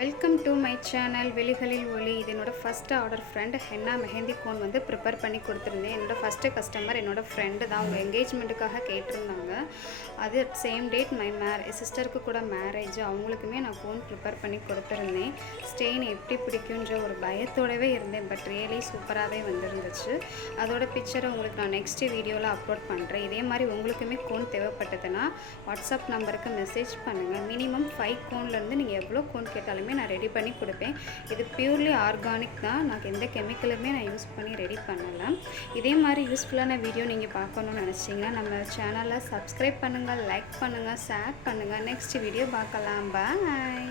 Welcome to my channel வெளிகளில் ஒளி. இது என்னோட first order friend henna mehndi cone வந்து ப்ரிப்பேர் பண்ணி கொடுத்துருந்தேன். என்னோட ஃபஸ்ட்டு கஸ்டமர் என்னோட ஃப்ரெண்டு தான். அவங்க என்கேஜ்மெண்ட்டுக்காக கேட்டிருந்தாங்க. அது சேம் டேட் மை சிஸ்டருக்கு கூட மேரேஜ். அவங்களுக்குமே நான் கோன் ப்ரிப்பேர் பண்ணி கொடுத்துருந்தேன். ஸ்டெயின் எப்படி பிடிக்குன்ற ஒரு பயத்தோடவே இருந்தேன். பட் ரியலி சூப்பராகவே வந்துருந்துச்சு. அதோட பிக்சரை உங்களுக்கு நான் நெக்ஸ்ட் வீடியோவில் அப்லோட் பண்ணுறேன். இதே மாதிரி உங்களுக்குமே கோன் தேவைப்பட்டதுன்னா வாட்ஸ்அப் நம்பருக்கு மெசேஜ் பண்ணுங்கள். மினிமம் 5 கோன்லேருந்து நீங்கள் எவ்வளோ கோன் கேட்டாலுமே நான் ரெடி பண்ணி கொடுப்பேன். இது பியூர்லி ஆர்கானிக் தான். நான் எந்த கெமிக்கலுமே நான் யூஸ் பண்ணி ரெடி பண்ணலை. இதே மாதிரி யூஸ்ஃபுல்லான வீடியோ நீங்கள் பார்க்கணுன்னு நினச்சிங்கன்னா நம்ம சேனலை சப்ஸ்கிரைப் பண்ணுங்கள், லைக் பண்ணுங்கள், ஷேர் பண்ணுங்கள். நெக்ஸ்ட் வீடியோ பார்க்கலாம். பாய்.